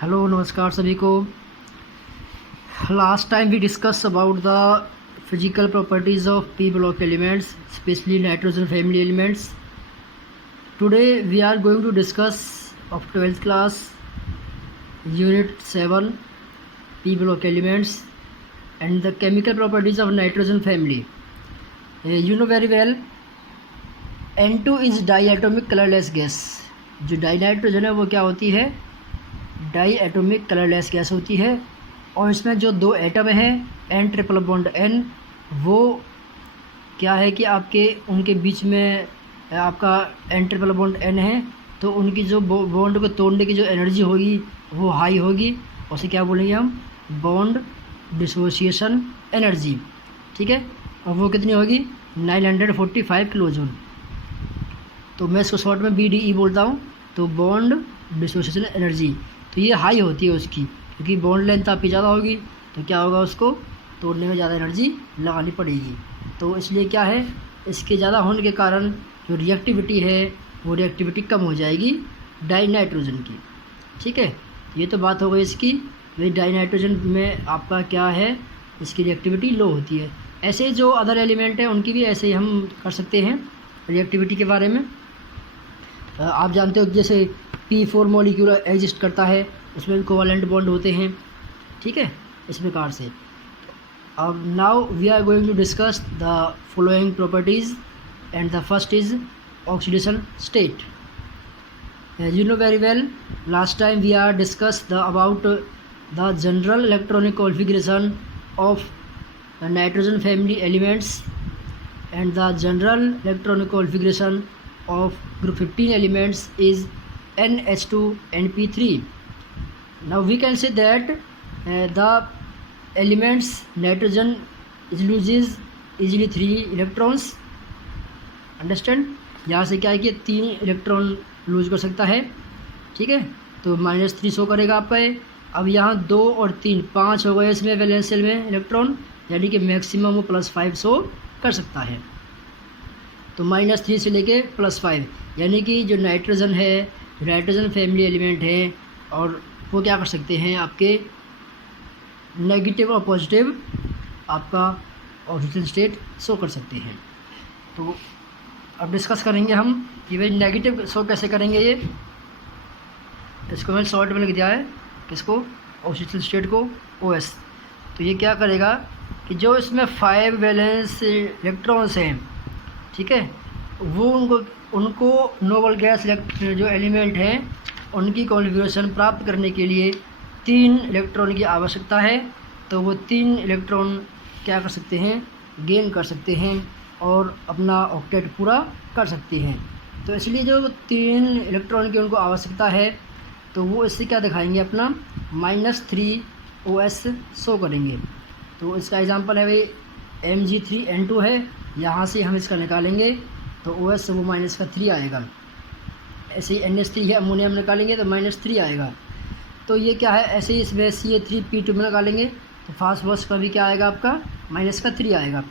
Hello नमस्कार सभी को। Last time we discuss about the physical properties of P block elements, specially nitrogen family elements. Today we are going to discuss of 12th class unit 7 P block elements and the chemical properties of nitrogen family. You know very well N2 is diatomic colorless gas. जो dinitrogen है वो क्या होती है? Diatomic colourless gas होती है. और इसमें जो दो एटम हैं N ट्रिपल बॉन्ड N, वो क्या है कि आपके उनके बीच में आपका N ट्रिपल बॉन्ड N है, तो उनकी जो बॉन्ड को तोड़ने की जो एनर्जी होगी वो हाई होगी. उसे क्या बोलेंगे हम? Bond dissociation energy. ठीक है, और वो कितनी होगी? 945 किलो जूल. तो मैं इसको शॉर्ट में BDE बोलता हूँ. तो बॉन्ड डिसोसिएशन एनर्जी तो ये हाई होती है उसकी, क्योंकि बॉन्ड लेंथ आपकी ज़्यादा होगी तो क्या होगा, उसको तोड़ने में ज़्यादा एनर्जी लगानी पड़ेगी. तो इसलिए क्या है, इसके ज़्यादा होने के कारण जो रिएक्टिविटी है वो रिएक्टिविटी कम हो जाएगी डाइनाइट्रोजन की. ठीक है, ये तो बात हो गई इसकी. भाई डाइनाइट्रोजन में आपका क्या है, इसकी रिएक्टिविटी लो होती है. ऐसे जो अदर एलिमेंट हैं उनकी भी ऐसे ही हम कर सकते हैं रिएक्टिविटी के बारे में. आप जानते हो जैसे P4 मॉलिक्यूल एग्जिस्ट करता है, उसमें कोवैलेंट बॉन्ड होते हैं. ठीक है, इस प्रकार से. अब now we are going to discuss the following properties and the first is oxidation state. You know very well, last time we are discussed about the general electronic configuration of the nitrogen family elements and the general electronic configuration of group 15 elements is NH2NP3. Now we can say that the elements nitrogen loses easily 3 electrons. Understand? यहाँ से क्या है कि 3 electron lose कर सकता है. ठीक है, तो -3 शो करेगा आपका ये. अब यहाँ 2 और 3 5 हो गए इसमें वैलेंस शेल में इलेक्ट्रॉन, यानी कि मैक्सिमम वो +5 शो कर सकता है. तो -3 से लेके +5, यानी कि जो नाइट्रोजन है, जो नाइट्रोजन फैमिली एलिमेंट है, और वो क्या कर सकते हैं, आपके नेगेटिव और पॉजिटिव आपका ऑक्सीजन स्टेट शो कर सकते हैं. तो अब डिस्कस करेंगे हम कि भाई नेगेटिव शो कैसे करेंगे. ये इसको मैंने शॉर्ट में लिख दिया है, किसको? ऑक्सीजन स्टेट को OS. तो ये क्या करेगा कि जो इसमें 5 वैलेंस इलेक्ट्रॉन्स हैं, ठीक है, वो उनको नोबल गैस जो एलिमेंट हैं उनकी कॉन्फ़िगरेशन प्राप्त करने के लिए 3 इलेक्ट्रॉन की आवश्यकता है. तो वो 3 इलेक्ट्रॉन क्या कर सकते हैं, गेन कर सकते हैं और अपना ऑक्टेट पूरा कर सकते हैं. तो इसलिए जो 3 इलेक्ट्रॉन की उनको आवश्यकता है, तो वो इससे क्या दिखाएंगे, अपना -3 OS शो करेंगे. तो इसका एग्जांपल है भाई Mg3N2 है, यहाँ से हम इसका निकालेंगे तो OS वो -3 आएगा. ऐसे ही NH3 है, अमोनियम निकालेंगे तो -3 आएगा. तो ये क्या है, ऐसे ही इसमें Ca3P2 में निकालेंगे तो फास्फोरस का भी क्या आएगा, आपका -3 आएगा.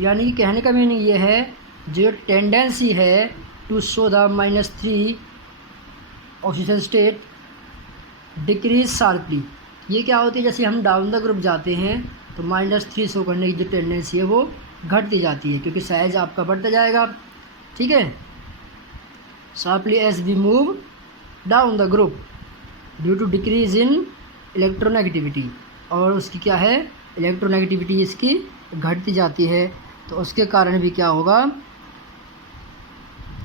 यानी कि कहने का मीनिंग ये है, जो टेंडेंसी है to show the -3 oxygen state decrease sharply. ये क्या होती है, जैसे हम डाउन द ग्रुप जाते हैं तो -3 शो करने की जो टेंडेंसी है वो घटती जाती है, क्योंकि साइज आपका बढ़ता जाएगा. ठीक है, sharply as we move down the group due to decrease in electronegativity. और उसकी क्या है, इलेक्ट्रोनेगेटिविटी इसकी घटती जाती है. तो उसके कारण भी क्या होगा,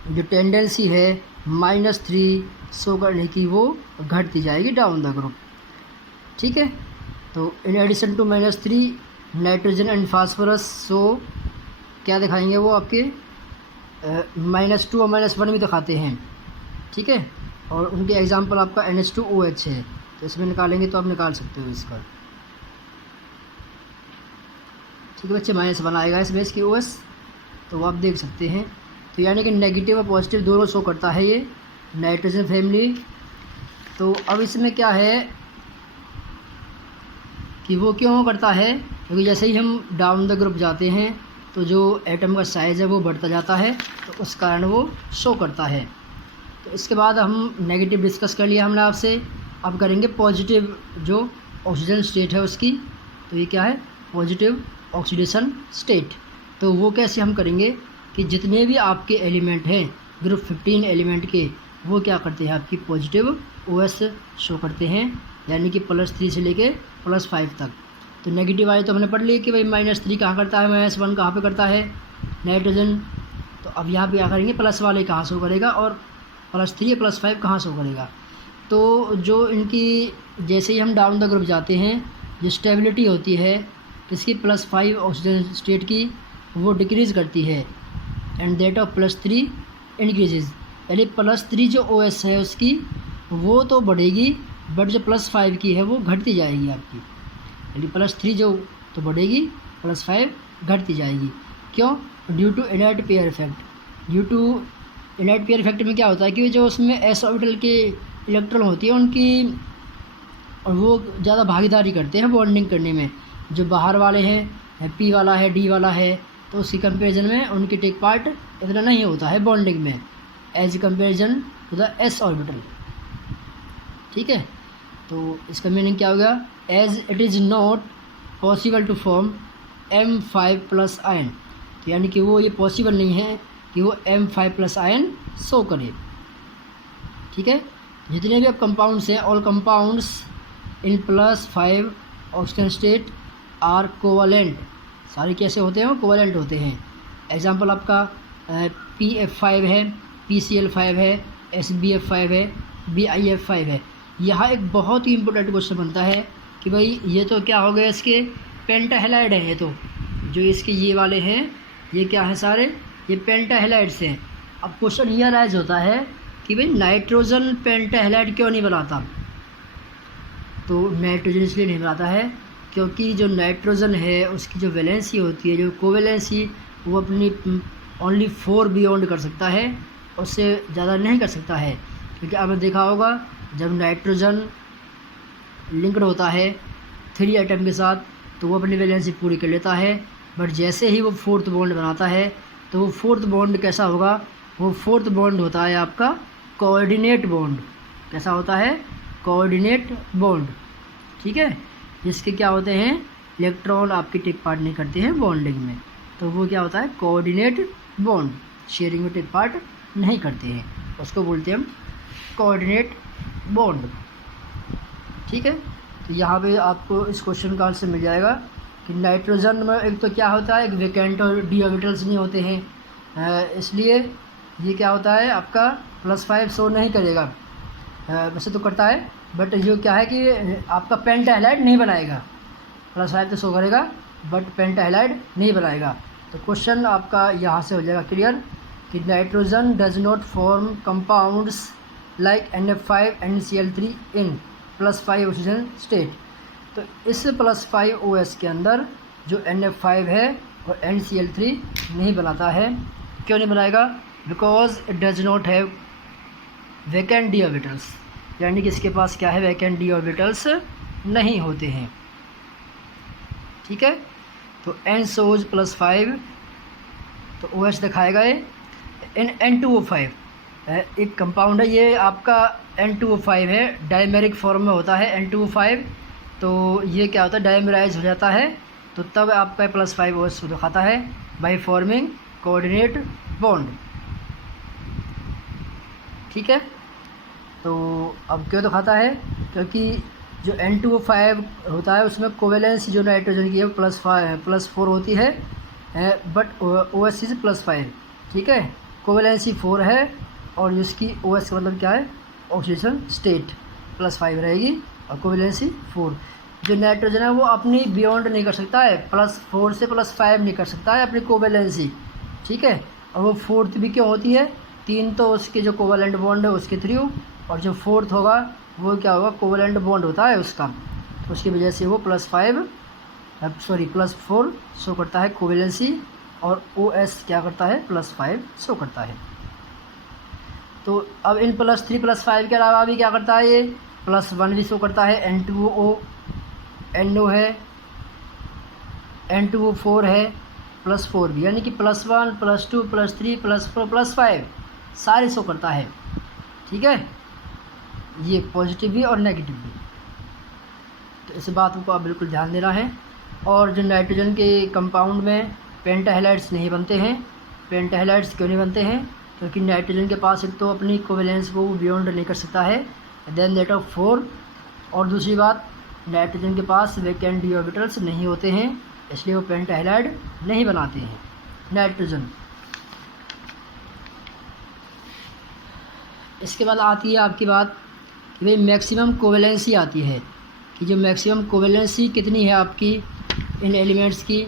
जो टेंडेंसी है -3 शो करने की वो घटती जाएगी डाउन द ग्रुप. ठीक है, तो in addition to -3 nitrogen and phosphorus show क्या दिखाएंगे, वो आपके -2 और -1 भी दिखाते हैं. ठीक है, और उनके एग्जांपल आपका NH2OH है. तो इसमें निकालेंगे तो आप निकाल सकते हो इसका. ठीक है बच्चे, -1 आएगा इसमें इसकी OS, तो आप देख सकते हैं. तो यानी कि नेगेटिव और पॉजिटिव दोनों शो करता है ये नाइट्रोजन फैमिली. तो अब इसमें क्या है कि वो क्यों करता है, क्योंकि जैसे ही हम डाउन द ग्रुप जाते हैं तो जो एटम का साइज़ है वो बढ़ता जाता है, तो उस कारण वो शो करता है. तो इसके बाद हम नेगेटिव डिस्कस कर लिया हमने आपसे अब करेंगे पॉजिटिव जो ऑक्सीजन स्टेट है उसकी। तो ये क्या है, पॉजिटिव ऑक्सीडेशन स्टेट। तो वो कैसे हम करेंगे कि जितने भी आपके एलिमेंट हैं ग्रुप 15 एलिमेंट के, वो क्या करते हैं, आपकी पॉजिटिव OS शो करते हैं, यानी कि +3 से लेके +5 तक। तो नेगेटिव वाले तो हमने पढ़ ली कि भाई -3 कहाँ करता है, -1 कहाँ पे करता है, नाइट्रोजन। तो अब यहाँ पे क्या करेंगे, प्लस वाले कहाँ शो करेगा और +3 या +5 कहाँ शो करेगा। तो जो इनकी जैसे ही हम डाउन द ग्रुप जाते हैं, जो स्टेबिलिटी होती है इसकी +5 ऑक्सीजन स्टेट की, वो डिक्रीज़ करती है, एंड दैट ऑफ +3 इंक्रीजेज। यानी +3 जो OS है उसकी वो तो बढ़ेगी, बट जो +5 की है वो घटती जाएगी आपकी। यानी +3 जो तो बढ़ेगी, +5 घटती जाएगी। क्यों? Due to inert pair effect. Due to inert pair effect में क्या होता है कि जो उसमें s ऑर्बिटल के इलेक्ट्रॉन होती है उनकी, और वो ज़्यादा भागीदारी करते हैं बॉन्डिंग करने में। जो बाहर वाले हैं, P वाला है, D वाला है, तो उसकी कंपेरिजन में उनकी टेक पार्ट इतना नहीं होता है बॉन्डिंग में as comparison to the s orbital. ठीक है, तो इसका मीनिंग क्या होगा, as it is not possible to form M5+ ion. तो यानी कि वो ये पॉसिबल नहीं है कि वो M5+ आयन शो करे। ठीक है, जितने भी अब कंपाउंड्स हैं, all compounds in +5 oxygen state are covalent. सारे कैसे होते हैं, वो कोवलेंट होते हैं। एग्जांपल आपका PF5 है, PCl5 है, SBF5 है, BIF5 है। यहाँ एक बहुत ही इंपॉर्टेंट क्वेश्चन बनता है कि भाई ये तो क्या हो गया, इसके पेंटाहेलाइड हैं। ये तो जो इसके ये वाले हैं, ये क्या है, सारे ये पेंटाहेलाइड्स हैं। अब क्वेश्चन ये राइज होता है कि भाई नाइट्रोजन पेंटाहेलाइड क्यों नहीं बनाता। तो नाइट्रोजन इसलिए नहीं बनाता है क्योंकि जो नाइट्रोजन है उसकी जो वैलेंसी होती है, जो कोवैलेंसी, वो अपनी ओनली 4 बियॉन्ड कर सकता है, उससे ज़्यादा नहीं कर सकता है। क्योंकि आपने देखा होगा जब नाइट्रोजन लिंक्ड होता है 3 एटम के साथ तो वो अपनी वैलेंसी पूरी कर लेता है, बट जैसे ही वो 4th बॉन्ड बनाता है तो वो 4th बॉन्ड कैसा होगा, वो 4th बॉन्ड होता है आपका कोऑर्डिनेट बॉन्ड। कैसा होता है, कोऑर्डिनेट बॉन्ड। ठीक है, जिसके क्या होते हैं, इलेक्ट्रॉन आपकी टेक पार्ट नहीं करते हैं बॉन्डिंग में, तो वो क्या होता है, कोऑर्डिनेट बॉन्ड, शेयरिंग में टेक पार्ट नहीं करते हैं, उसको बोलते हैं हम कोऑर्डिनेट बॉन्ड। ठीक है, तो यहाँ पे आपको इस क्वेश्चन का आंसर मिल जाएगा कि नाइट्रोजन में एक तो क्या होता है, एक वैकेंट और d ऑर्बिटल्स नहीं होते हैं, इसलिए ये क्या होता है, आपका +5 शो नहीं करेगा। वैसे तो करता है, बट ये क्या है कि आपका पेंटाहेलाइड नहीं बनाएगा। +5 तो शो करेगा बट पेंटाहेलाइड नहीं बनाएगा। तो क्वेश्चन आपका यहाँ से हो जाएगा क्लियर कि nitrogen does not form compounds like NF5 NCl3 in +5 oxygen state. तो इस +5 OS के अंदर जो NF5 है और NCl3 नहीं बनाता है। क्यों नहीं बनाएगा, because it does not have vacant d orbitals, यानी कि इसके पास क्या है, वैकेंट d ऑर्बिटल्स नहीं होते हैं। ठीक है, तो N shows +5, तो OH दिखाएगा ये इन N2O5 एक कंपाउंड है, ये आपका N2O5 है, डायमेरिक फॉर्म में होता है N2O5। तो ये क्या होता है, डायमेराइज हो जाता है, तो तब आपका +5 OH दिखाता है बाय फॉर्मिंग कोऑर्डिनेट बॉन्ड। ठीक है, तो अब क्यों दिखाता है, क्योंकि जो N2O5 होता है उसमें कोवैलेंसी जो नाइट्रोजन की है +4 होती है, बट OH इज +5। ठीक है, कोवैलेंसी 4 है और जिसकी OH का मतलब क्या है, ऑक्सीडेशन स्टेट +5 रहेगी और कोवैलेंसी 4। जो नाइट्रोजन है वो अपनी बियॉन्ड नहीं कर सकता है, +4 से +5 नहीं कर सकता है अपनी कोवैलेंसी। ठीक है, और वो 4th भी क्यों होती है, 3 तो उसके जो कोवैलेंट बॉन्ड है उसके थ्रू, और जो 4th होगा वो क्या होगा, कोवैलेंट बॉन्ड होता है उसका, तो उसकी वजह से वो +4 शो करता है कोवैलेंसी, और OS क्या करता है, +5 शो करता है। तो अब इन +3 +5 के अलावा भी क्या करता है, ये +1 भी शो करता है, N2O NO है, N2O4 है, +4 भी, यानी कि +1 +2 +3 +4 +5 सारे शो करता है। ठीक है, ये पॉजिटिव भी और नेगेटिव भी। तो इस बात को आप बिल्कुल ध्यान देना है। और जो नाइट्रोजन के कंपाउंड में पेंटाहेलाइड्स नहीं बनते हैं। पेंटाहेलाइड्स क्यों नहीं बनते हैं? क्योंकि नाइट्रोजन के पास एक तो अपनी कोवेलेंस को बियॉन्ड नहीं कर सकता है, देन दैट ऑफ 4, और दूसरी बात नाइट्रोजन के पास वैकेंट डी ऑर्बिटल्स नहीं होते हैं, इसलिए वो पेंटाहेलाइड नहीं बनाते हैं नाइट्रोजन। इसके बाद आती है आपकी बात कि भाई मैक्सिमम कोवेलेंसी आती है, कि जो मैक्सिमम कोवेलेंसी कितनी है आपकी इन एलिमेंट्स की,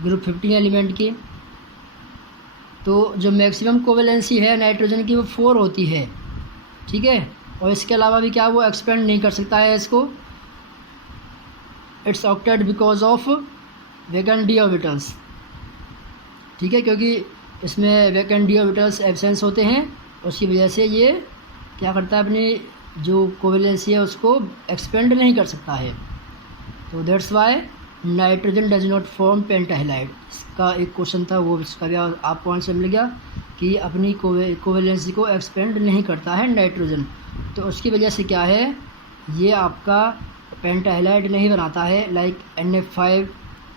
ग्रुप 15 एलिमेंट की। तो जो मैक्सिमम कोवेलेंसी है नाइट्रोजन की वो 4 होती है, ठीक है। और इसके अलावा भी क्या वो एक्सपेंड नहीं कर सकता है इसको, it's octet because of vacant D orbitals, ठीक है, क्योंकि इसमें वैकेंट डी ऑर्बिटल्स एब्सेंस होते हैं, उसकी वजह से ये क्या करता है, अपनी जो कोवेलेंसी है उसको एक्सपेंड नहीं कर सकता है। तो that's why nitrogen does not form pentahalide. इसका एक क्वेश्चन था, वो इसका भी आपको आंसर मिल गया कि अपनी कोवेलेंसी को एक्सपेंड नहीं करता है नाइट्रोजन, तो उसकी वजह से क्या है, ये आपका पेंटाहेलाइड नहीं बनाता है, लाइक NF5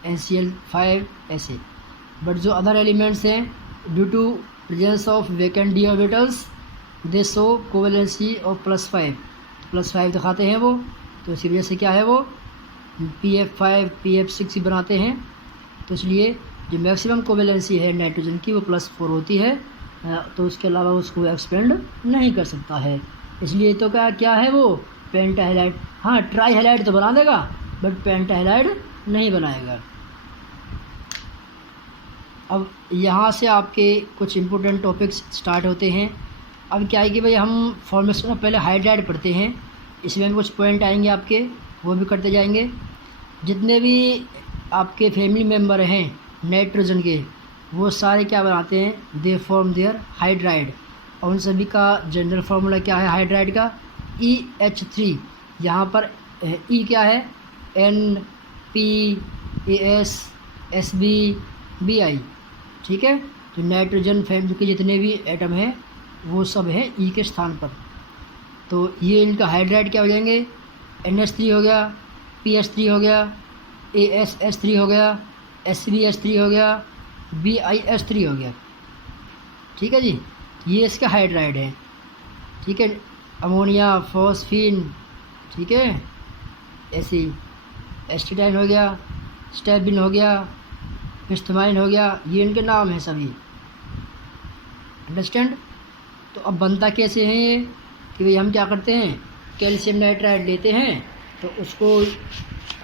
NCl5 ऐसे। बट जो अदर एलिमेंट्स हैं due to presence of vacant D orbitals they show covalency of +5 दिखाते हैं वो, तो इसी वजह से क्या है वो PF5 PF6 बनाते हैं। तो इसलिए जो मैक्सिमम कोवेलेंसी है नाइट्रोजन की वो +4 होती है, तो उसके अलावा उसको एक्सपेंड नहीं कर सकता है, इसलिए तो क्या है वो पेंटाहेलाइड। हाँ, ट्राईहेलाइड तो बना देगा बट पेंटाहेलाइड नहीं बनाएगा। अब यहाँ से आपके कुछ इम्पोर्टेंट टॉपिक्स स्टार्ट होते हैं। अब क्या है कि भाई हम फॉर्मेशन में पहले हाइड्राइड पढ़ते हैं, इसमें भी कुछ पॉइंट आएंगे आपके, वो भी करते जाएंगे। जितने भी आपके फैमिली मेम्बर हैं नाइट्रोजन के, वो सारे क्या बनाते हैं, दे फॉर्म देयर हाइड्राइड, और उन सभी का जनरल फार्मूला क्या है हाइड्राइड का, EH3। यहाँ पर E क्या है, NPAS ठीक है। तो नाइट्रोजन फैमिली के जितने भी एटम हैं वो सब हैं E के स्थान पर, तो ये इनका हाइड्राइड क्या हो जाएंगे, NH3 हो गया, PS3 हो गया, ASS3 हो गया, SBH3 हो गया, BIS3 हो गया, ठीक है जी। ये इसका हाइड्राइड है, ठीक है। अमोनिया, फॉस्फीन, ठीक है, ऐसी एस्टिडाइन हो गया, स्टेबिन हो गया, हिस्टमाइन हो गया, ये इनके नाम हैं सभी, अंडरस्टैंड। तो अब बनता कैसे हैं ये, कि भाई हम क्या करते हैं, कैल्शियम नाइट्राइड लेते हैं, तो उसको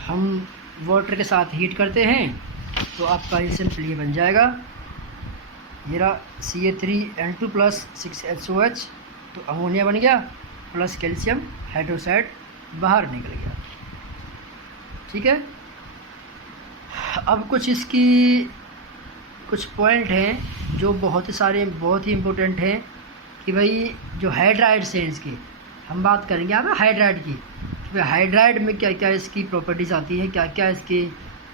हम वाटर के साथ हीट करते हैं, तो आपका ये सिंपल ये बन जाएगा, ये रहा Ca3N2 + 6HOH, तो अमोनिया बन गया प्लस कैल्शियम हाइड्रोक्साइड बाहर निकल गया, ठीक है। अब कुछ इसकी कुछ पॉइंट हैं जो बहुत ही इम्पोर्टेंट हैं, कि भाई जो हाइड्राइड्स हैं इसके हम बात करेंगे अब हाइड्राइड की, कि भाई हाइड्राइड में क्या क्या इसकी प्रॉपर्टीज़ आती हैं, क्या क्या इसके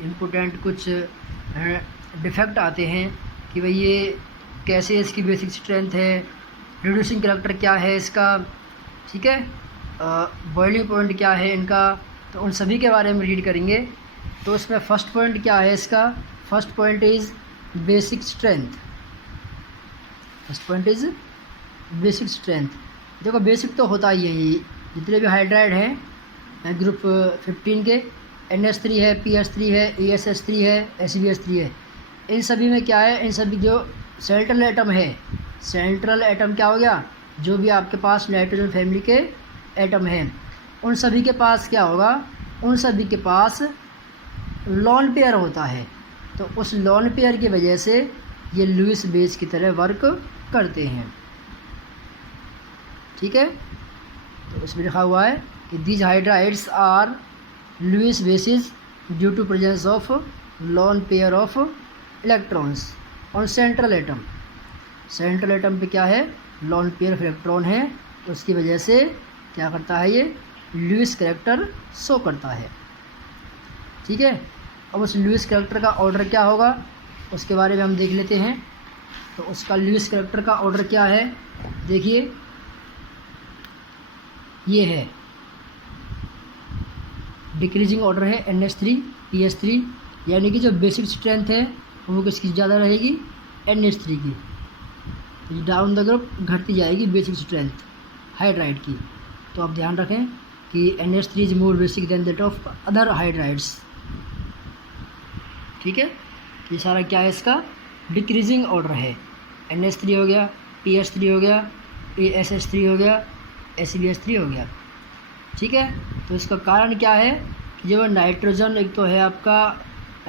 इम्पोर्टेंट कुछ डिफेक्ट आते हैं, कि भाई ये कैसे इसकी बेसिक स्ट्रेंथ है, रिड्यूसिंग कैरेक्टर क्या है इसका, ठीक है, बॉइलिंग पॉइंट क्या है इनका, तो उन सभी के बारे में रीड करेंगे। तो इसमें फर्स्ट पॉइंट क्या है इसका, first point is basic strength. First point is basic strength. देखो बेसिक तो होता ही है, ये जितने भी हाइड्राइड हैं ग्रुप 15 के, NH3 है, PS3 है, ASS3 है, SBH3 है, इन सभी में क्या है, इन सभी जो सेंट्रल एटम है, सेंट्रल एटम क्या हो गया, जो भी आपके पास नाइट्रोजन फैमिली के एटम हैं, उन सभी के पास क्या होगा, उन सभी के पास लॉन पेयर होता है, तो उस लॉन पेयर की वजह से ये लुईस बेस की तरह वर्क करते हैं, ठीक है। तो इसमें लिखा हुआ है कि these hydrides are Lewis bases due to presence of lone pair of electrons on central atom. Central atom पे क्या है, लॉन पेयर ऑफ इलेक्ट्रॉन है, तो उसकी वजह से क्या करता है, ये लुईस कैरेक्टर शो करता है, ठीक है। अब उस लुईस कैरेक्टर का ऑर्डर क्या होगा उसके बारे में हम देख लेते हैं। तो उसका लुईस कैरेक्टर का ऑर्डर क्या है, देखिए ये है डिक्रीजिंग ऑर्डर है NH3 PS3, यानी कि जो बेसिक स्ट्रेंथ है वो किसकी ज़्यादा रहेगी, NH3 की। तो डाउन द ग्रुप घटती जाएगी बेसिक स्ट्रेंथ हाइड्राइड की। तो आप ध्यान रखें कि NH3 is more basic than that of other hydrides. ठीक है, ये सारा क्या है, इसका डिक्रीजिंग ऑर्डर है। NH3 हो गया, PS3 हो गया, ASH3 हो गया, ACBH3 हो गया। ठीक है, तो इसका कारण क्या है कि जो नाइट्रोजन, एक तो है आपका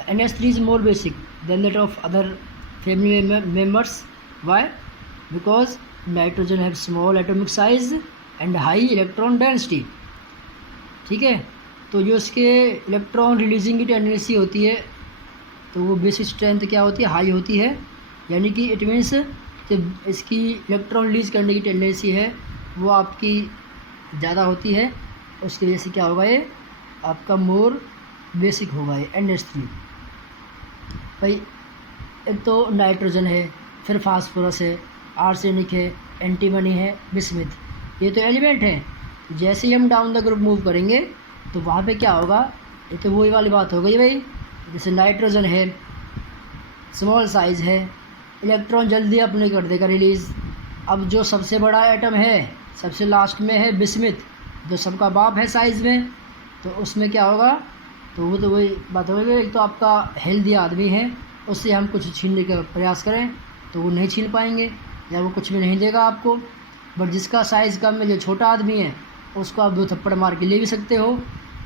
NH3 is more basic than that of other family members. Why? Because nitrogen have small atomic size and high electron density. ठीक है, तो जो इसके इलेक्ट्रॉन रिलीजिंग की टेंडेंसी होती है तो वो बेसिक स्ट्रेंथ क्या होती है, हाई होती है। यानी कि इट मीन्स जब इसकी इलेक्ट्रॉन रिलीज करने की टेंडेंसी है वो आपकी ज़्यादा होती है, उसकी वजह से क्या होगा, ये आपका मोर बेसिक होगा ये NH3। भाई एक तो नाइट्रोजन है, फिर फास्फोरस है, आर्सेनिक है, एंटीमनी है, बिस्मिथ, ये तो एलिमेंट हैं। जैसे ही हम डाउन द ग्रुप मूव करेंगे तो वहाँ पे क्या होगा, ये तो वही वाली बात हो गई भाई। जैसे नाइट्रोजन है, स्मॉल साइज़ है, इलेक्ट्रॉन जल्दी अपने कर देगा रिलीज़। अब जो सबसे बड़ा एटम है, सबसे लास्ट में है बिस्मिथ, जो सबका बाप है साइज़ में, तो उसमें क्या होगा, तो वो तो वही बात हो गई। एक तो आपका हेल्दी आदमी है, उससे हम कुछ छीनने का प्रयास करें तो वो नहीं छीन पाएंगे या वो कुछ भी नहीं देगा आपको। बट जिसका साइज़ कम है, जो छोटा आदमी है, उसको आप 2 थप्पड़ मार के ले भी सकते हो।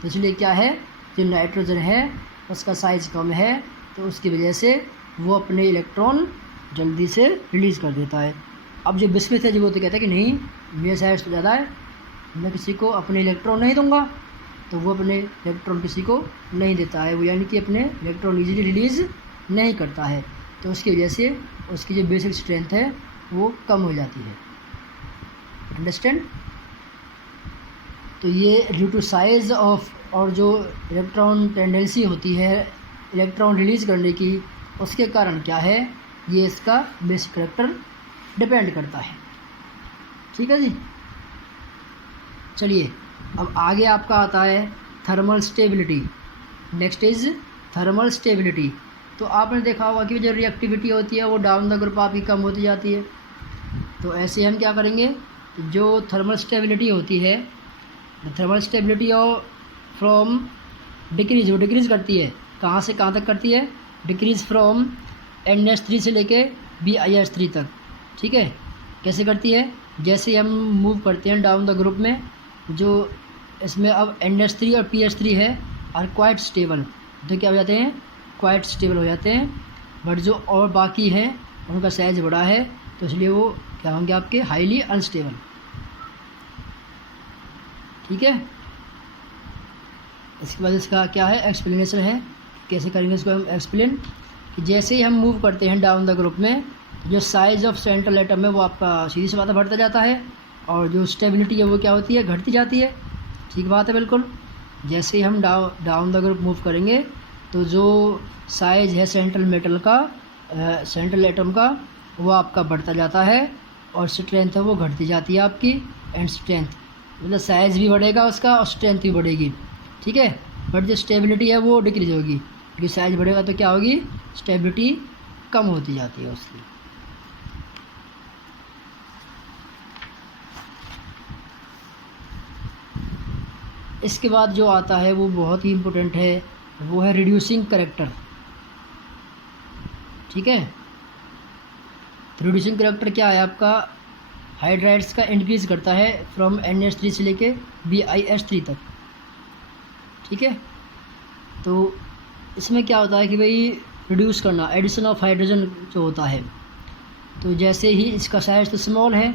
तो इसलिए क्या है, जो नाइट्रोजन है उसका साइज़ कम है, तो उसकी वजह से वो अपने इलेक्ट्रॉन जल्दी से रिलीज़ कर देता है। अब जो बिस्मिथ है, जो वो तो कहता है कि नहीं, मेरा साइज़ तो ज़्यादा है, मैं किसी को अपने इलेक्ट्रॉन नहीं दूंगा, तो वो अपने इलेक्ट्रॉन किसी को नहीं देता है, वो यानी कि अपने इलेक्ट्रॉन ईजीली रिलीज़ नहीं करता है। तो उसकी वजह से उसकी जो बेसिक स्ट्रेंथ है वो कम हो जाती है। अंडरस्टैंड? तो ये ड्यू टू साइज़ ऑफ, और जो इलेक्ट्रॉन टेंडेंसी होती है इलेक्ट्रॉन रिलीज़ करने की, उसके कारण क्या है, ये इसका बेसिक करैक्टर डिपेंड करता है। ठीक है जी, चलिए अब आगे आपका आता है thermal stability. Next is thermal stability. तो आपने देखा होगा कि जो रिएक्टिविटी होती है वो डाउन द ग्रुप आपकी कम होती जाती है। तो ऐसे हम क्या करेंगे, जो थर्मल स्टेबिलिटी होती है, थर्मल स्टेबिलिटी और फ्रॉम डिक्रीज, वो डिक्रीज़ करती है, कहाँ से कहाँ तक करती है, डिक्रीज़ फ्रॉम NH3 से लेके BiH3 तक। ठीक है, कैसे करती है, जैसे हम मूव करते हैं डाउन द ग्रुप में, जो इसमें अब NH3 और PH3 है और क्वाइट स्टेबल, तो क्या हो जाते हैं, क्वाइट स्टेबल हो जाते हैं। बट जो और बाकी हैं उनका साइज बड़ा है, तो इसलिए वो क्या होंगे, आपके हाईली अनस्टेबल। ठीक है, इसके बाद इसका क्या है, एक्सप्लेनेशन है, कैसे करेंगे इसको हम एक्सप्लेन। कि जैसे ही हम मूव करते हैं डाउन द ग्रुप में, जो साइज़ ऑफ सेंट्रल एटम है वो आपका सीधी सी बात है बढ़ता जाता है, और जो स्टेबिलिटी है वो क्या होती है, घटती जाती है। ठीक बात है, बिल्कुल। जैसे ही हम डाउन द ग्रुप मूव करेंगे तो जो साइज़ है सेंट्रल मेटल का, सेंट्रल एटम का, वो आपका बढ़ता जाता है, और स्ट्रेंथ है वो घटती जाती है आपकी। एंड स्ट्रेंथ मतलब साइज़ भी बढ़ेगा उसका और स्ट्रेंथ भी बढ़ेगी। ठीक है, बट जो स्टेबिलिटी है वो डिक्रीज होगी, क्योंकि साइज़ बढ़ेगा तो क्या होगी, स्टेबिलिटी कम होती जाती है उसकी। इसके बाद जो आता है वो बहुत ही इम्पोर्टेंट है, वो है रिड्यूसिंग करैक्टर। ठीक है, तो रिड्यूसिंग करैक्टर क्या है आपका, हाइड्राइड्स का इंक्रीज़ करता है फ्रॉम NH3 से लेके BiH3 तक। ठीक है, तो इसमें क्या होता है कि भाई रिड्यूस करना, एडिशन ऑफ हाइड्रोजन जो होता है, तो जैसे ही इसका साइज तो स्मॉल है,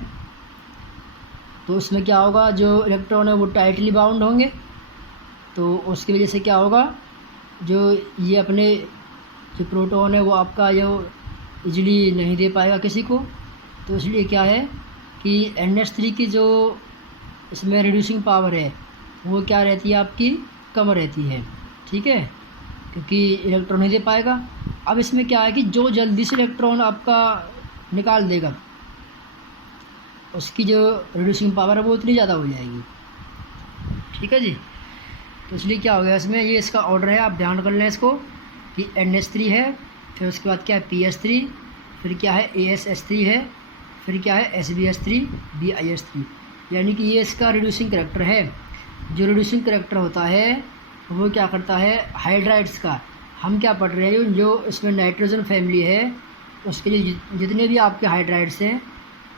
तो उसमें क्या होगा, जो इलेक्ट्रॉन है वो टाइटली बाउंड होंगे, तो उसकी वजह से क्या होगा, जो ये अपने जो प्रोटॉन है वो आपका जो इजीली नहीं दे पाएगा किसी को। तो इसलिए क्या है कि NH3 की जो इसमें रिड्यूसिंग पावर है वो क्या रहती है, आपकी कम रहती है। ठीक है, क्योंकि इलेक्ट्रॉन नहीं दे पाएगा। अब इसमें क्या है कि जो जल्दी से इलेक्ट्रॉन आपका निकाल देगा, उसकी जो रिड्यूसिंग पावर है वो उतनी ज़्यादा हो जाएगी। ठीक है जी। तो इसलिए क्या हो गया इसमें, ये इसका ऑर्डर है, आप ध्यान कर लें इसको कि NH3 है, फिर उसके बाद क्या है PS3, फिर क्या है ASH3 है, फिर क्या है SbH3 BiH3, यानी कि ये इसका रिड्यूसिंग करेक्टर है। जो रिड्यूसिंग करेक्टर होता है वो क्या करता है, हाइड्राइड्स का हम क्या पढ़ रहे हैं, जो इसमें नाइट्रोजन फैमिली है उसके लिए जितने भी आपके हाइड्राइड्स हैं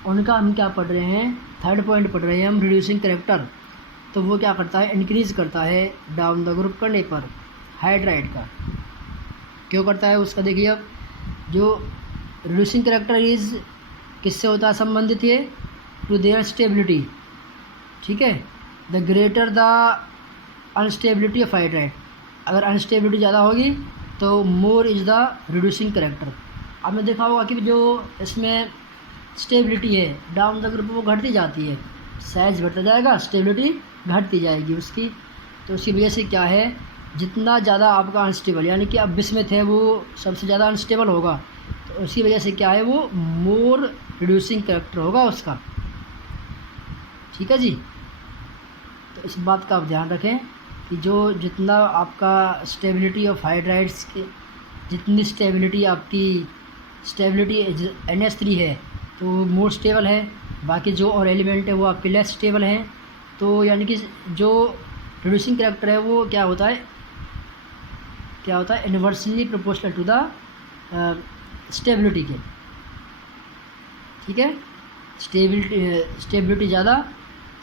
उनका हम क्या पढ़ रहे हैं, थर्ड पॉइंट पढ़ रहे हैं हम, रिड्यूसिंग करेक्टर। तो वो क्या करता है, इंक्रीज़ करता है डाउन द ग्रुप करने पर हाइड्राइड का। क्यों करता है उसका देखिए, अब जो रिड्यूसिंग करेक्टर इज़ किससे होता है संबंधित, ये टू देयर स्टेबिलिटी, ठीक है। The greater the unstability of hydride, अगर अनस्टेबिलिटी ज़्यादा होगी तो more is the reducing character. आपने देखा होगा कि जो इसमें स्टेबिलिटी है डाउन द ग्रुप वो घटती जाती है, साइज बढ़ता जाएगा, स्टेबिलिटी घटती जाएगी उसकी। तो उसकी वजह से क्या है, जितना ज़्यादा आपका अनस्टेबल, यानी कि अब बिस्मथ है वो सबसे ज़्यादा अनस्टेबल होगा, तो उसकी वजह से क्या है, वो मोर रिड्यूसिंग करेक्टर होगा उसका, ठीक है जी। तो इस बात का आप ध्यान रखें कि जो जितना आपका स्टेबिलिटी ऑफ हाइड्राइड्स के, जितनी स्टेबिलिटी आपकी स्टेबिलिटी NH3 है तो मोर स्टेबल है, बाकी जो और एलिमेंट है वो आपके लेस स्टेबल हैं। तो यानी कि जो रिड्यूसिंग करेक्टर है वो क्या होता है inversely proportional to the stability के, ठीक है। स्टेबिलिटी ज़्यादा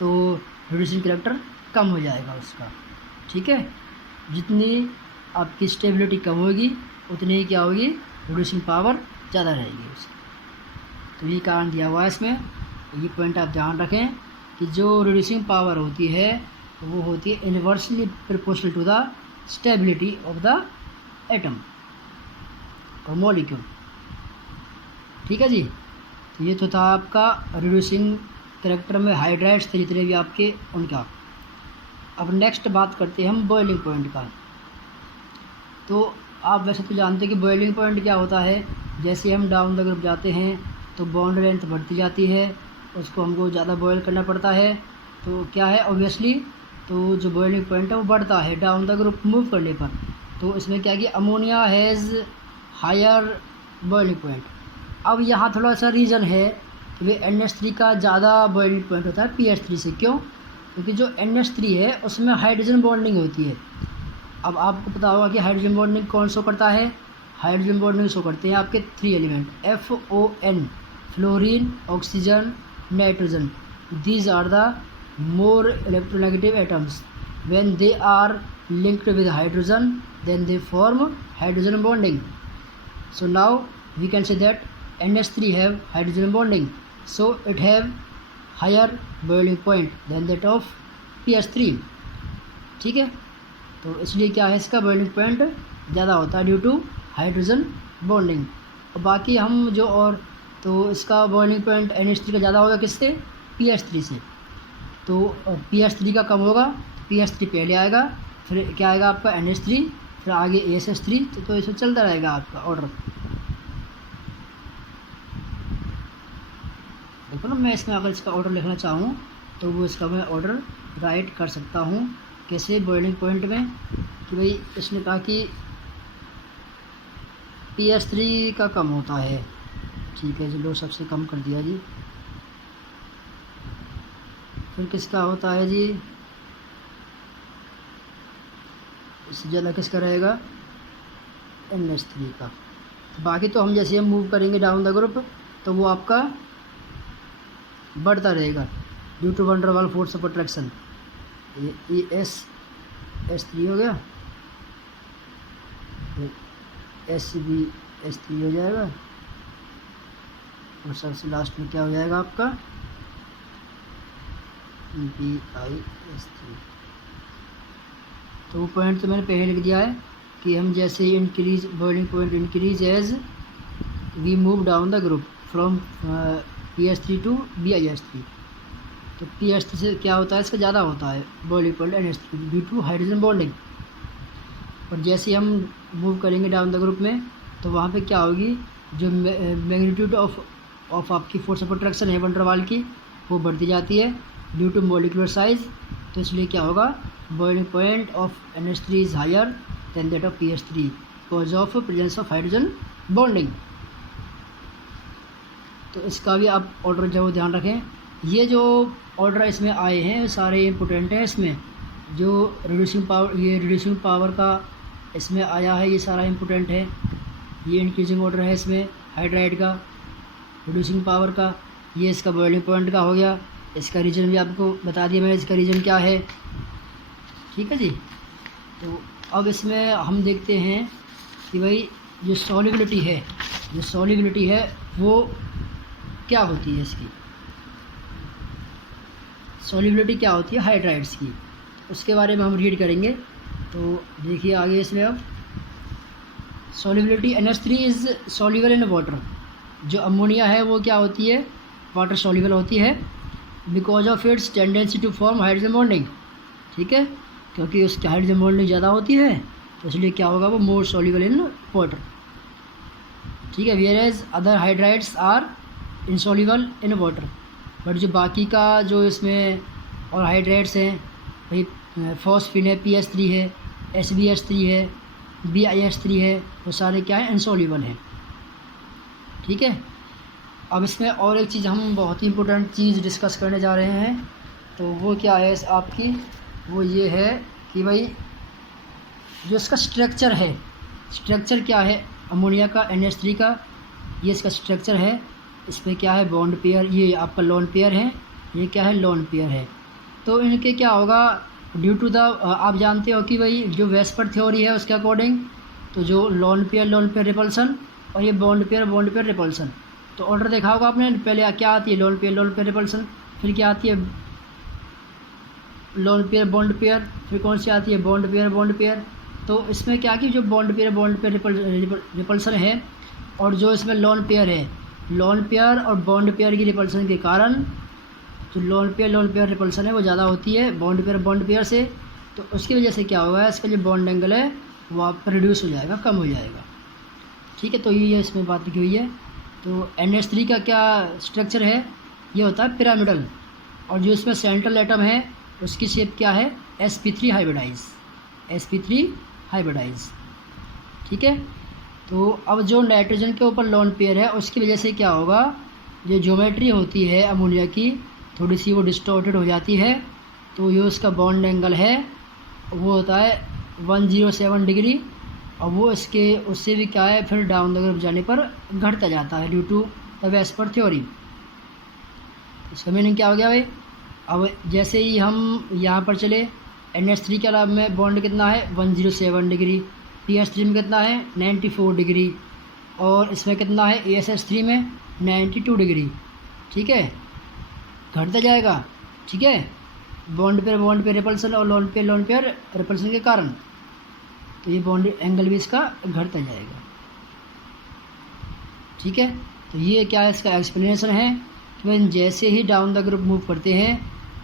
तो रिड्यूसिंग करेक्टर कम हो जाएगा उसका, ठीक है। जितनी आपकी स्टेबिलिटी कम होगी उतनी ही क्या होगी, रिड्यूसिंग पावर ज़्यादा रहेगी उसकी। तो ये कारण दिया हुआ है इसमें, ये पॉइंट आप ध्यान रखें कि जो रिड्यूसिंग पावर होती है वो होती है inversely proportional to the stability of the atom और मॉलिक्यूल, ठीक है जी। तो ये तो था आपका रिड्यूसिंग करेक्टर में हाइड्राइड्स थे जितने भी आपके उनका। अब नेक्स्ट बात करते हैं हम बॉइलिंग पॉइंट का। तो आप वैसे तो जानते हैं कि बॉइलिंग पॉइंट क्या होता है, जैसे हम डाउन द ग्रुप जाते हैं तो बॉन्ड लेंथ बढ़ती जाती है, उसको हमको ज़्यादा बॉयल करना पड़ता है, तो क्या है ऑब्वियसली तो जो बॉइलिंग पॉइंट है वो बढ़ता है डाउन द ग्रुप मूव करने पर। तो इसमें क्या कि ammonia has higher boiling point. अब यहाँ थोड़ा सा रीज़न है कि वे NH3 का ज़्यादा बॉइलिंग पॉइंट होता है PH3 से। क्यों? क्योंकि जो NH3 है उसमें हाइड्रोजन बॉन्डिंग होती है। अब आपको पता होगा कि हाइड्रोजन बॉन्डिंग कौन शो करता है, हाइड्रोजन बॉन्डिंग शो करते हैं आपके 3 element FON, fluorine, oxygen, nitrogen. These are the more electronegative atoms. When they are linked with hydrogen, then they form hydrogen bonding. So now we can say that NH3 have hydrogen bonding, so it have higher boiling point than that of PH3, ठीक है। तो इसलिए क्या है, इसका boiling point ज़्यादा होता है ड्यू टू हाइड्रोजन बॉन्डिंग। और बाकी हम जो और तो इसका बॉइलिंग पॉइंट NH3 का ज़्यादा होगा किससे, PH3 से। तो PH3 का कम होगा, PH3 पहले आएगा, फिर क्या आएगा आपका NH3, फिर आगे ASH3। तो इसमें चलता रहेगा आपका ऑर्डर। देखो ना, मैं इसमें अगर इसका ऑर्डर लिखना चाहूँ तो वो इसका मैं ऑर्डर राइट कर सकता हूँ। कैसे, बॉइलिंग पॉइंट में कि भाई इसने कहा कि PH3 का कम होता है, ठीक है जी, लो सबसे कम कर दिया जी। फिर किसका होता है जी, इससे ज़्यादा किसका रहेगा, NH3 का। तो बाकी तो हम जैसे हम मूव करेंगे डाउन द ग्रुप तो वो आपका बढ़ता रहेगा due to van der Waals force of attraction. ये S3 हो गया, SbH3 हो जाएगा, और सबसे लास्ट में क्या हो जाएगा आपका BiH3। तो वो पॉइंट तो मैंने पहले लिख दिया है कि हम जैसे increase boiling point increase as we move down the group from PH3 to BiH3। तो PH3 से क्या होता है, इसका ज़्यादा होता है boiling point NH3 due to hydrogen bonding. और जैसे हम मूव करेंगे डाउन द ग्रुप में तो वहाँ पे क्या होगी, जो मैग्नीट्यूड ऑफ आपकी फोर्स ऑफ अट्रैक्शन है वंडर वाल की, वो बढ़ती जाती है ड्यू टू मॉलिक्यूलर साइज तो इसलिए क्या होगा, boiling point of NH3 is higher than that of PH3 because of presence of hydrogen bonding. तो इसका भी आप ऑर्डर जरूर ध्यान रखें। ये जो ऑर्डर इसमें आए हैं सारे इम्पोर्टेंट हैं। इसमें जो रिड्यूसिंग पावर, ये रिड्यूसिंग पावर का इसमें आया है, ये सारा इम्पोर्टेंट है। ये इंक्रीजिंग ऑर्डर है इसमें हाइड्राइड का, रिड्यूसिंग पावर का, ये इसका बॉइलिंग पॉइंट का हो गया। इसका रीजन भी आपको बता दिया मैंने, इसका रीजन क्या है। ठीक है जी। तो अब इसमें हम देखते हैं कि भाई जो सॉल्युबिलिटी है, जो सॉल्युबिलिटी है वो क्या होती है। इसकी सॉल्युबिलिटी क्या होती है हाइड्राइड्स की, उसके बारे में हम रीड करेंगे। तो देखिए आगे इसमें अब solubility NH3 is soluble in water. जो अमोनिया है वो क्या होती है, वाटर सॉल्युबल होती है because of its tendency to form hydrogen bonding. ठीक है, क्योंकि उसकी हाइड्रोजन बॉन्डिंग ज़्यादा होती है तो इसलिए क्या होगा, वो मोर सॉल्युबल इन वाटर। ठीक है, whereas other hydrides are insoluble in water. But जो बाकी का जो इसमें और हाइड्राइड्स हैं भाई, फॉस्फिन है, PH3 है, SbH3 है, BiH3 है, वो सारे क्या हैं, इनसॉल्युबल हैं। ठीक है, अब इसमें और एक चीज़ हम बहुत ही इंपॉर्टेंट चीज़ डिस्कस करने जा रहे हैं। तो वो क्या है आपकी, वो ये है कि भाई जो इसका स्ट्रक्चर है, स्ट्रक्चर क्या है अमोनिया का, NH3 का, ये इसका स्ट्रक्चर है। इसमें क्या है, बॉन्ड पेयर, ये आपका लोन पेयर है, ये क्या है, लोन पेयर है। तो इनके क्या होगा, ड्यू टू द आप जानते हो कि भाई जो वेस्पर थ्योरी है उसके अकॉर्डिंग, तो जो लोन पेयर रिपल्सन और ये बॉन्ड पेयर रिपल्सन। तो ऑर्डर देखा होगा आपने, पहले क्या आती है लोन पेयर रिपल्सन, फिर क्या आती है लोन पेयर बॉन्ड पेयर, फिर कौन सी आती है बॉन्ड पेयर। तो इसमें क्या कि जो बॉन्ड पेयर रिपल्सन है और जो इसमें लोन पेयर है, लोन पेयर और बॉन्ड पेयर की रिपल्सन के कारण जो लोन पेयर रिपल्सन है वो ज़्यादा होती है बॉन्ड पेयर से। तो उसकी वजह से क्या होगा, इसका जो बॉन्ड एंगल है वो आपका रिड्यूस हो जाएगा, कम हो जाएगा। ठीक है, तो ये इसमें बात लिखी हुई है। तो NH3 का क्या स्ट्रक्चर है, ये होता है पिरामिडल, और जो इसमें सेंट्रल एटम है उसकी शेप क्या है, sp3 हाइब्रिडाइज। ठीक है, तो अब जो नाइट्रोजन के ऊपर लोन पेयर है उसकी वजह से क्या होगा, जो ज्योमेट्री होती है अमोनिया की थोड़ी सी वो डिस्टॉर्टेड हो जाती है। तो ये उसका बॉन्ड एंगल है वो होता है 107 डिग्री, और वो उससे भी क्या है, फिर डाउन द ग्रुप जाने पर घटता जाता है due to the VSEPR theory. इसका मीनिंग क्या हो गया भाई, अब जैसे ही हम यहाँ पर चले, NH3 के अलावा में बॉन्ड कितना है 107 डिग्री, PH3 में कितना है 94 डिग्री, और इसमें कितना है ASH3 में 92 डिग्री। ठीक है, घटता जाएगा। ठीक है, बॉन्ड पे रिपल्सन और लोन पे रिपल्सन के कारण, तो ये बॉन्ड एंगल भी इसका घटता जाएगा। ठीक है, तो ये क्या है, इसका एक्सप्लेनेशन है कि जैसे ही डाउन द ग्रुप मूव करते हैं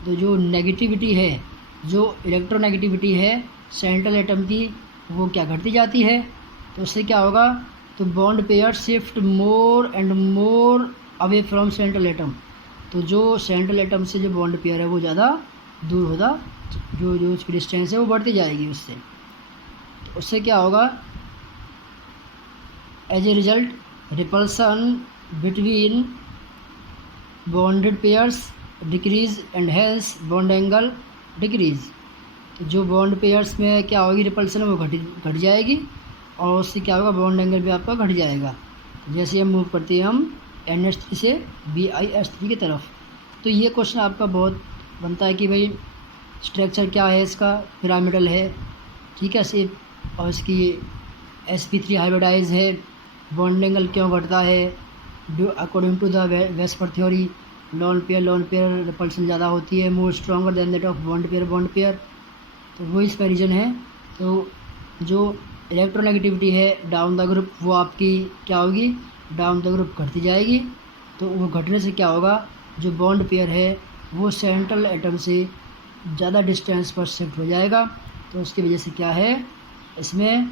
तो जो नेगेटिविटी है, जो इलेक्ट्रोनेगेटिविटी है सेंट्रल एटम की, वो क्या घटती जाती है। तो उससे क्या होगा, तो bond pair shift more and more away from central atom. तो जो सेंट्रल एटम से जो बॉन्ड पेयर है वो ज़्यादा दूर होता, जो उसकी डिस्टेंस है वो बढ़ती जाएगी उससे। तो उससे क्या होगा, as a result repulsion between bonded pairs decrease and hence bond angle decrease. तो जो बॉन्ड पेयर्स में क्या होगी, रिपल्सन वो घट जाएगी, और उससे क्या होगा, बॉन्ड एंगल भी आपका घट जाएगा। जैसे हम मूव करते हैं हम NH3 से BiH3 की तरफ। तो ये क्वेश्चन आपका बहुत बनता है कि भाई स्ट्रक्चर क्या है इसका, पिरामिडल है। ठीक है, सिर्फ और इसकी sp3 हाइब्रिडाइज है, बॉन्ड एंगल क्यों घटता है, according to the VSEPR theory lone pair repulsion ज़्यादा होती है, more stronger than that of bond pair. तो वो इसका रीज़न है। तो जो इलेक्ट्रोनेगेटिविटी है डाउन द ग्रुप, वो आपकी क्या होगी, डाउन द ग्रुप घटती जाएगी। तो वो घटने से क्या होगा, जो बॉन्ड पेयर है वो सेंट्रल एटम से ज़्यादा डिस्टेंस पर शिफ्ट हो जाएगा। तो उसकी वजह से क्या है, इसमें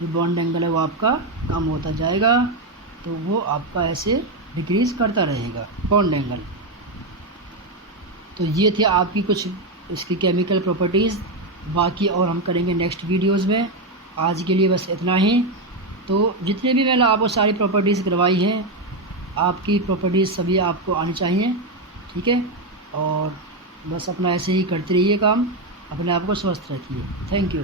जो बॉन्ड एंगल है वो आपका कम होता जाएगा। तो वो आपका ऐसे डिक्रीज़ करता रहेगा बॉन्ड एंगल। तो ये थे आपकी कुछ इसकी केमिकल प्रॉपर्टीज़ बाकी और हम करेंगे नेक्स्ट वीडियोस में। आज के लिए बस इतना ही। तो जितने भी मैंने आपको सारी प्रॉपर्टीज़ करवाई हैं, आपकी प्रॉपर्टीज़ सभी आपको आनी चाहिए, ठीक है। और बस अपना ऐसे ही करते रहिए काम, अपने आप को स्वस्थ रखिए। Thank you.